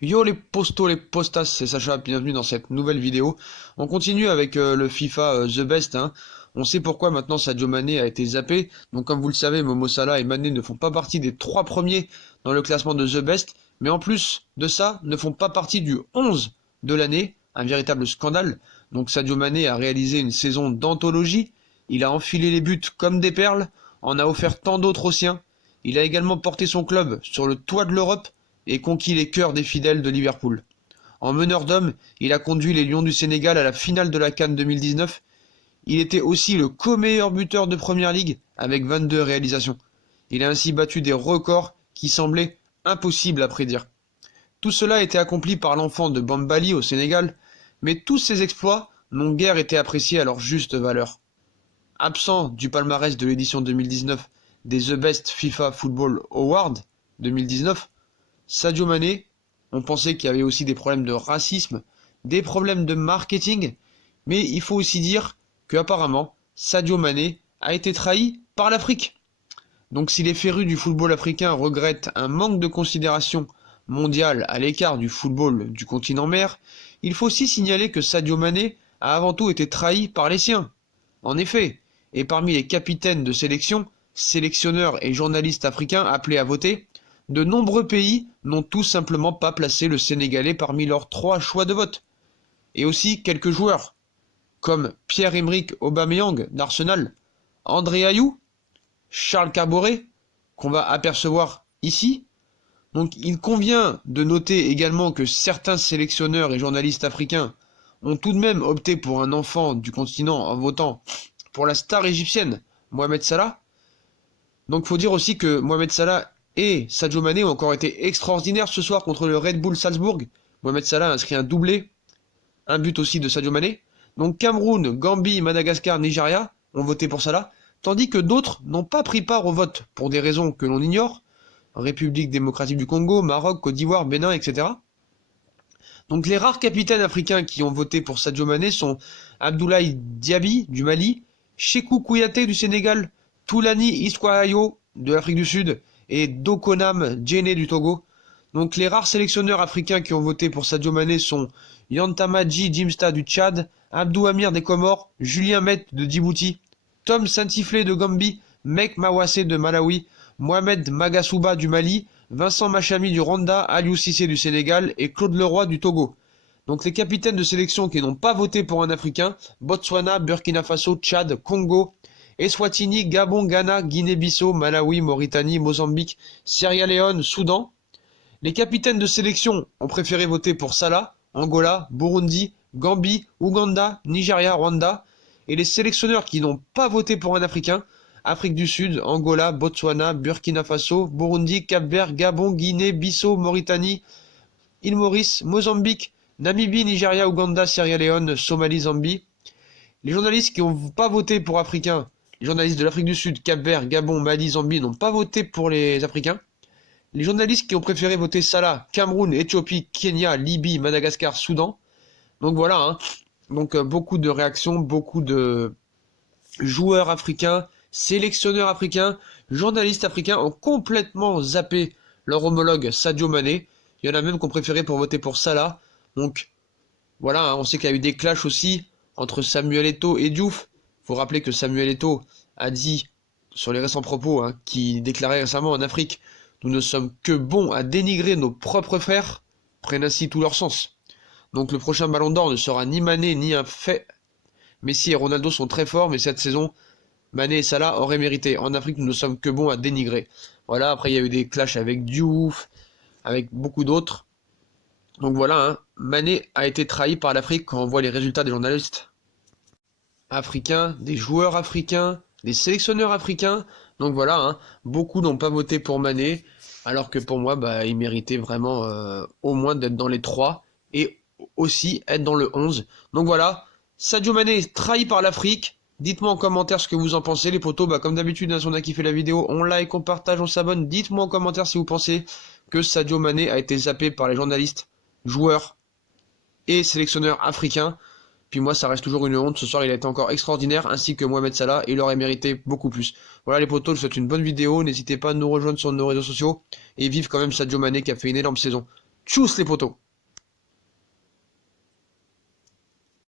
Yo les postos, les postas, c'est Sacha, bienvenue dans cette nouvelle vidéo. On continue avec le FIFA The Best, hein. On sait pourquoi maintenant Sadio Mané a été zappé. Donc comme vous le savez, Momo Salah et Mané ne font pas partie des 3 premiers dans le classement de The Best. Mais en plus de ça, ne font pas partie du 11 de l'année. Un véritable scandale. Donc Sadio Mané a réalisé une saison d'anthologie. Il a enfilé les buts comme des perles, en a offert tant d'autres aux siens. Il a également porté son club sur le toit de l'Europe et conquis les cœurs des fidèles de Liverpool. En meneur d'hommes, il a conduit les Lions du Sénégal à la finale de la CAN 2019. Il était aussi le co-meilleur buteur de Première Ligue avec 22 réalisations. Il a ainsi battu des records qui semblaient impossibles à prédire. Tout cela a été accompli par l'enfant de Bambali au Sénégal, mais tous ces exploits n'ont guère été appréciés à leur juste valeur. Absent du palmarès de l'édition 2019 des The Best FIFA Football Awards 2019, Sadio Mané, on pensait qu'il y avait aussi des problèmes de racisme, des problèmes de marketing, mais il faut aussi dire que apparemment Sadio Mané a été trahi par l'Afrique. Donc si les férus du football africain regrettent un manque de considération mondiale à l'écart du football du continent mer, il faut aussi signaler que Sadio Mané a avant tout été trahi par les siens. En effet, et parmi les capitaines de sélection, sélectionneurs et journalistes africains appelés à voter, de nombreux pays n'ont tout simplement pas placé le Sénégalais parmi leurs 3 choix de vote. Et aussi quelques joueurs, comme Pierre-Emerick Aubameyang d'Arsenal, André Ayew, Charles Caboret, qu'on va apercevoir ici. Donc il convient de noter également que certains sélectionneurs et journalistes africains ont tout de même opté pour un enfant du continent en votant pour la star égyptienne, Mohamed Salah. Donc faut dire aussi que Mohamed Salah et Sadio Mané ont encore été extraordinaires ce soir contre le Red Bull Salzbourg. Mohamed Salah a inscrit un doublé, un but aussi de Sadio Mané. Donc Cameroun, Gambie, Madagascar, Nigeria ont voté pour Salah, tandis que d'autres n'ont pas pris part au vote pour des raisons que l'on ignore. République démocratique du Congo, Maroc, Côte d'Ivoire, Bénin, etc. Donc les rares capitaines africains qui ont voté pour Sadio Mané sont Abdoulaye Diaby du Mali, Sékou Kouyaté du Sénégal, Toulani Isquahayo de l'Afrique du Sud et Dokonam Djene du Togo. Donc les rares sélectionneurs africains qui ont voté pour Sadio Mané sont Yantamadji Jimsta du Tchad, Abdou Amir des Comores, Julien Met de Djibouti, Tom Saint-Tiflé de Gambie, Mek Mawassé de Malawi, Mohamed Magasuba du Mali, Vincent Machami du Rwanda, Aliou Cissé du Sénégal et Claude Leroy du Togo. Donc les capitaines de sélection qui n'ont pas voté pour un Africain, Botswana, Burkina Faso, Tchad, Congo, Eswatini, Gabon, Ghana, Guinée-Bissau, Malawi, Mauritanie, Mozambique, Sierra Leone, Soudan. Les capitaines de sélection ont préféré voter pour Salah, Angola, Burundi, Gambie, Ouganda, Nigeria, Rwanda. Et les sélectionneurs qui n'ont pas voté pour un Africain, Afrique du Sud, Angola, Botswana, Burkina Faso, Burundi, Cap-Vert, Gabon, Guinée, Bissau, Mauritanie, île Maurice, Mozambique, Namibie, Nigeria, Ouganda, Sierra Leone, Somalie, Zambie. Les journalistes qui n'ont pas voté pour Africains, les journalistes de l'Afrique du Sud, Cap-Vert, Gabon, Mali, Zambie n'ont pas voté pour les Africains. Les journalistes qui ont préféré voter Salah, Cameroun, Éthiopie, Kenya, Libye, Madagascar, Soudan. Donc voilà, hein. Donc beaucoup de réactions, beaucoup de joueurs africains, sélectionneurs africains, journalistes africains ont complètement zappé leur homologue Sadio Mané. Il y en a même qui ont préféré pour voter pour Salah. Donc voilà, hein, on sait qu'il y a eu des clashs aussi entre Samuel Eto'o et Diouf. Faut rappeler que Samuel Eto'o a dit sur les récents propos, hein, qui déclarait récemment en Afrique, nous ne sommes que bons à dénigrer nos propres frères, prennent ainsi tout leur sens. Donc le prochain Ballon d'Or ne sera ni Mané ni un fait. Messi et Ronaldo sont très forts, mais cette saison, Mané et Salah auraient mérité. En Afrique, nous ne sommes que bons à dénigrer. Voilà, après il y a eu des clashs avec Diouf, avec beaucoup d'autres. Donc voilà, hein, Mané a été trahi par l'Afrique quand on voit les résultats des journalistes africains, des joueurs africains, des sélectionneurs africains. Donc voilà, hein, beaucoup n'ont pas voté pour Mané, alors que pour moi, il méritait vraiment au moins d'être dans les 3 et aussi être dans le 11. Donc voilà, Sadio Mané trahi par l'Afrique. Dites-moi en commentaire ce que vous en pensez, les potos. Comme d'habitude, si on a kiffé la vidéo, on like, on partage, on s'abonne. Dites-moi en commentaire si vous pensez que Sadio Mané a été zappé par les journalistes, joueurs et sélectionneurs africains. Puis moi, ça reste toujours une honte. Ce soir, il a été encore extraordinaire, ainsi que Mohamed Salah. Il aurait mérité beaucoup plus. Voilà les potos, je vous souhaite une bonne vidéo. N'hésitez pas à nous rejoindre sur nos réseaux sociaux. Et vive quand même Sadio Mané qui a fait une énorme saison. Tchuss les potos!